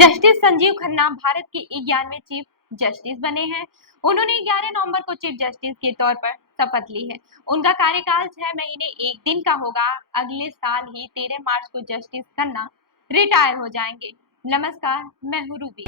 Justice Sanjeev Khanna Bharat के 11वें chief justice बने हैं। उन्होंने 11 नवंबर को चीफ जस्टिस के तौर पर शपथ ली है। उनका कार्यकाल 6 महीने 1 दिन का होगा। अगले साल ही 13 मार्च को जस्टिस खन्ना रिटायर हो जाएंगे। नमस्कार, मैं हूँ रूबी।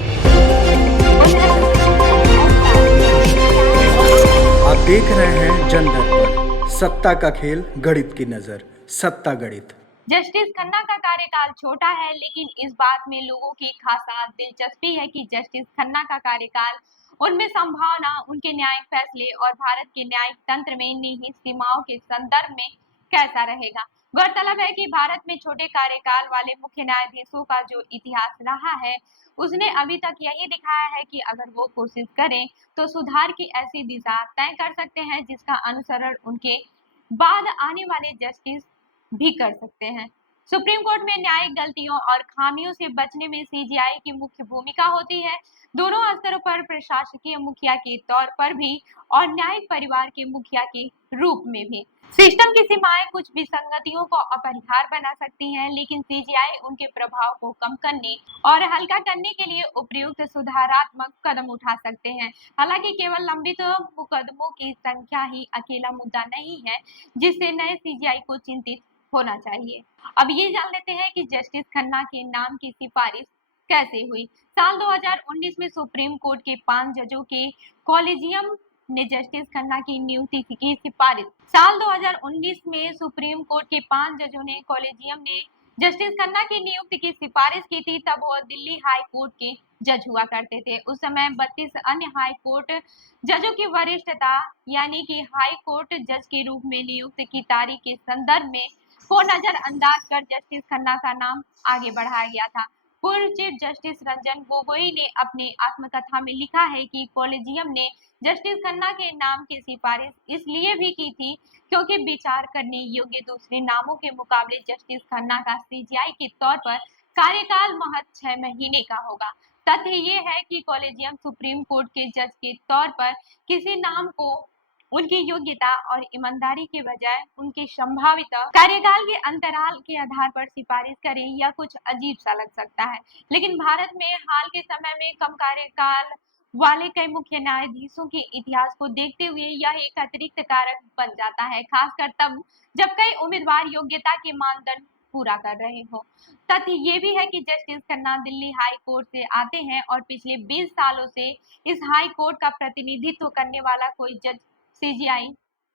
आप देख रहे हैं जन दर्पण, सत्ता का खेल, गणित की नजर, सत्ता गणित। जस्टिस खन्ना का कार्यकाल छोटा है, लेकिन इस बात में लोगों की खासा दिलचस्पी है कि जस्टिस खन्ना का कार्यकाल, उनमें संभावना, उनके न्यायिक फैसले और भारत के न्यायिक तंत्र में निहित सीमाओं के संदर्भ में कैसा रहेगा। गौरतलब है कि भारत में छोटे कार्यकाल वाले मुख्य न्यायाधीशों का जो इतिहास रहा है, उसने अभी तक यही दिखाया है कि अगर वो कोशिश करें तो सुधार की ऐसी दिशा तय कर सकते हैं जिसका अनुसरण उनके बाद आने वाले जस्टिस भी कर सकते हैं। सुप्रीम कोर्ट में न्यायिक गलतियों और खामियों से बचने में सीजीआई की मुख्य भूमिका होती है। दोनों स्तरों पर प्रशासकीय मुखिया के तौर पर भी और न्यायिक परिवार के मुखिया के रूप में भी। सिस्टम की सीमाएं कुछ विसंगतियों को अपरिहार्य बना सकती हैं, लेकिन सीजीआई उनके प्रभाव को कम करने और हल्का करने के लिए उपयुक्त सुधारात्मक कदम उठा सकते हैं। हालांकि केवल लंबित मुकदमों की संख्या ही अकेला मुद्दा नहीं है जिससे नए सीजीआई को चिंतित होना चाहिए। अब ये जान लेते हैं कि जस्टिस खन्ना के नाम की सिफारिश कैसे हुई। साल 2019 में सुप्रीम कोर्ट के 5 जजों के कॉलेजियम ने जस्टिस खन्ना की नियुक्ति की सिफारिश। साल 2019 में सुप्रीम कोर्ट के 5 जजों ने कॉलेजियम ने जस्टिस खन्ना की नियुक्ति की सिफारिश की थी। तब वो दिल्ली हाई कोर्ट के जज हुआ करते थे। उस समय 32 अन्य हाई कोर्ट जजों की वरिष्ठता यानी कि हाई कोर्ट जज के रूप में नियुक्त की तारीख के संदर्भ में को नजरअंदाज कर जस्टिस खन्ना का नाम आगे बढ़ाया गया था। पूर्व चीफ जस्टिस रंजन गोगोई ने अपने आत्मकथा में लिखा है कि कॉलेजियम ने जस्टिस खन्ना के नाम की सिफारिश इसलिए भी की थी क्योंकि विचार करने योग्य दूसरे नामों के मुकाबले जस्टिस खन्ना का सीजीआई के तौर पर कार्यकाल महज 6 महीने का होगा। तथ्य ये है कि कॉलेजियम सुप्रीम कोर्ट के जज के तौर पर किसी नाम को उनकी योग्यता और ईमानदारी के बजाय उनके संभावित कार्यकाल के अंतराल के आधार पर सिफारिश करें, यह कुछ अजीब सा लग सकता है। लेकिन भारत में हाल के समय में कम कार्यकाल वाले कई मुख्य न्यायाधीशों के इतिहास को देखते हुए यह एक अतिरिक्त कारक बन जाता है, खासकर तब जब कई उम्मीदवार योग्यता के मानदंड पूरा कर रहे हो। तथ्य ये भी है कि justice Khanna Delhi high court से आते हैं और पिछले 20 सालों से इस हाई कोर्ट का प्रतिनिधित्व करने वाला कोई जज सीजीआई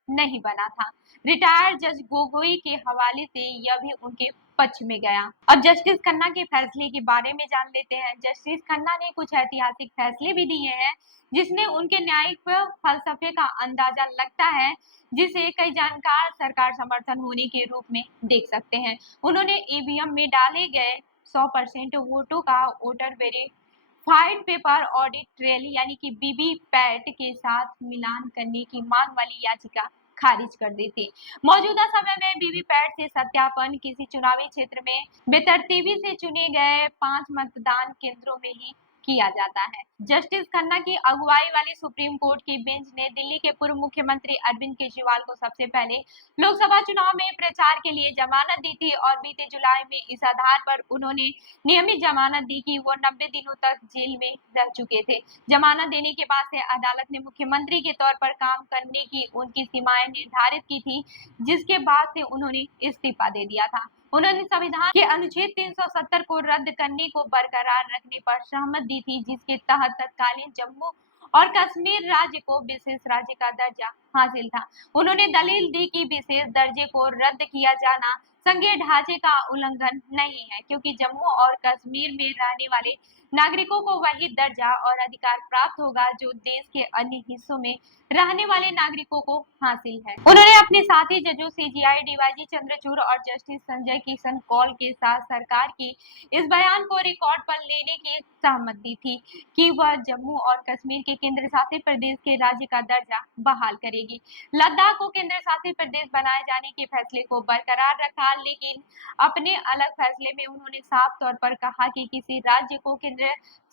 नहीं बना था। रिटायर्ड जज गोगोई के हवाले से यह भी उनके पक्ष में गया। अब जस्टिस खन्ना के फैसले के बारे में जान लेते हैं। जस्टिस खन्ना ने कुछ ऐतिहासिक फैसले भी दिए हैं जिसने उनके न्यायिक फलसफे का अंदाजा लगता है, जिसे कई जानकार सरकार समर्थन होने के रूप में देख सकते हैं। उन्होंने ईवीएम में डाले गए 100% वोटों का voter verified paper audit trail यानी कि वीवीपैट के साथ मिलान करने की मांग वाली याचिका खारिज कर दी थी। मौजूदा समय में वीवीपैट से सत्यापन किसी चुनावी क्षेत्र में बेतरतीबी से चुने गए 5 मतदान केंद्रों में ही किया जाता है। जस्टिस खन्ना की अगुवाई वाली सुप्रीम कोर्ट की बेंच ने दिल्ली के पूर्व मुख्यमंत्री अरविंद केजरीवाल को सबसे पहले लोकसभा चुनाव में प्रचार के लिए जमानत दी थी और बीते जुलाई में इस आधार पर उन्होंने नियमित जमानत दी कि वो 90 दिनों तक जेल में रह चुके थे। जमानत देने के बाद से अदालत ने मुख्यमंत्री के तौर पर काम करने की उनकी सीमाएं निर्धारित की थी, जिसके बाद से उन्होंने इस्तीफा दे दिया था। उन्होंने संविधान के अनुच्छेद 370 को रद्द करने को बरकरार रखने पर सहमत दी थी, जिसके तहत तत्कालीन जम्मू और कश्मीर राज्य को विशेष राज्य का दर्जा हासिल था। उन्होंने दलील दी कि विशेष दर्जे को रद्द किया जाना संघीय ढांचे का उल्लंघन नहीं है, क्योंकि जम्मू और कश्मीर में रहने वाले नागरिकों को वही दर्जा और अधिकार प्राप्त होगा जो देश के अन्य हिस्सों में रहने वाले नागरिकों को हासिल है। उन्होंने अपने साथी जजों सीजीआई डीवाईजी चंद्रचूड़ और जस्टिस संजय किशन कौल के साथ सरकार की इस बयान को रिकॉर्ड पर लेने की सहमत दी थी कि वह जम्मू और कश्मीर के केंद्र शासित प्रदेश के राज्य का दर्जा बहाल करेगी। लद्दाख को केंद्र शासित प्रदेश बनाए जाने के फैसले को बरकरार रखा, लेकिन अपने अलग फैसले में उन्होंने साफ तौर पर कहा कि किसी राज्य को केंद्र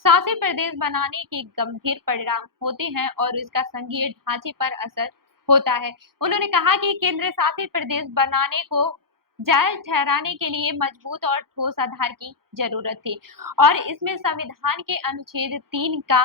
शासित प्रदेश बनाने के गंभीर परिणाम होते हैं और इसका संघीय ढांचे पर असर होता है। उन्होंने कहा कि केंद्र शासित प्रदेश बनाने को जायज ठहराने के लिए मजबूत और ठोस आधार की जरूरत थी और इसमें संविधान के अनुच्छेद 3 का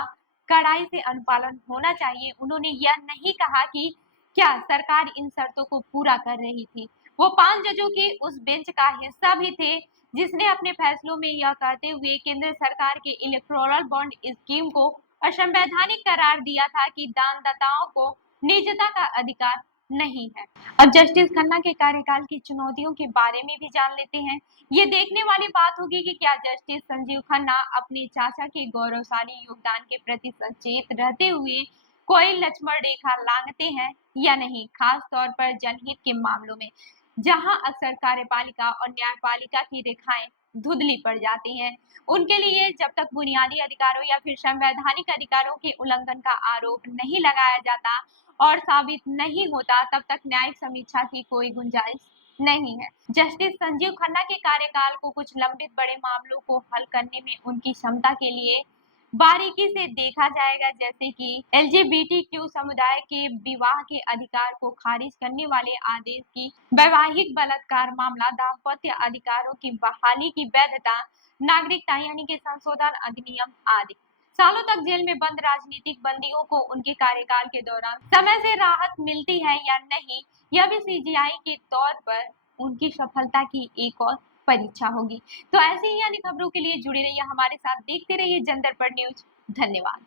कड़ाई से अनुपालन होना चाहिए। उन्होंने यह नहीं कहा कि क्या सरकार इन शर्तों को पूरा कर रही थी। वो 5 जजों के उस बेंच का हिस्सा भी थे जिसने अपने फैसलों में यह कहते हुए केंद्र सरकार के इलेक्टोरल बॉन्ड स्कीम को असंवैधानिक करार दिया था कि दानदाताओं को निजता का अधिकार नहीं है। अब जस्टिस खन्ना के कार्यकाल की चुनौतियों के बारे में भी जान लेते हैं। ये देखने वाली बात होगी कि क्या जस्टिस संजीव खन्ना अपने चाचा के गौरवशाली योगदान के प्रति सचेत रहते हुए कोई लक्ष्मण रेखा लांघते हैं या नहीं, खास तौर पर जनहित के मामलों में जहां अक्सर कार्यपालिका और न्यायपालिका की रेखाएं धुंधली पड़ जाती हैं। उनके लिए जब तक बुनियादी अधिकारों या फिर संवैधानिक अधिकारों के उल्लंघन का आरोप नहीं लगाया जाता और साबित नहीं होता, तब तक न्यायिक समीक्षा की कोई गुंजाइश नहीं है। जस्टिस संजीव खन्ना के कार्यकाल को कुछ लंबित बड़े मामलों को हल करने में उनकी क्षमता के लिए बारीकी से देखा जाएगा, जैसे कि LGBTQ समुदाय के विवाह के अधिकार को खारिज करने वाले आदेश की, वैवाहिक बलात्कार मामला, दाम्पत्य अधिकारों की बहाली की वैधता, नागरिकता यानी कि संशोधन अधिनियम आदि। सालों तक जेल में बंद राजनीतिक बंदियों को उनके कार्यकाल के दौरान समय से राहत मिलती है या नहीं, यह भी CGI के तौर पर उनकी सफलता की एक और परीक्षा होगी। तो ऐसी ही अन्य खबरों के लिए जुड़े रहिए हमारे साथ, देखते रहिए जन दर्पण न्यूज। धन्यवाद।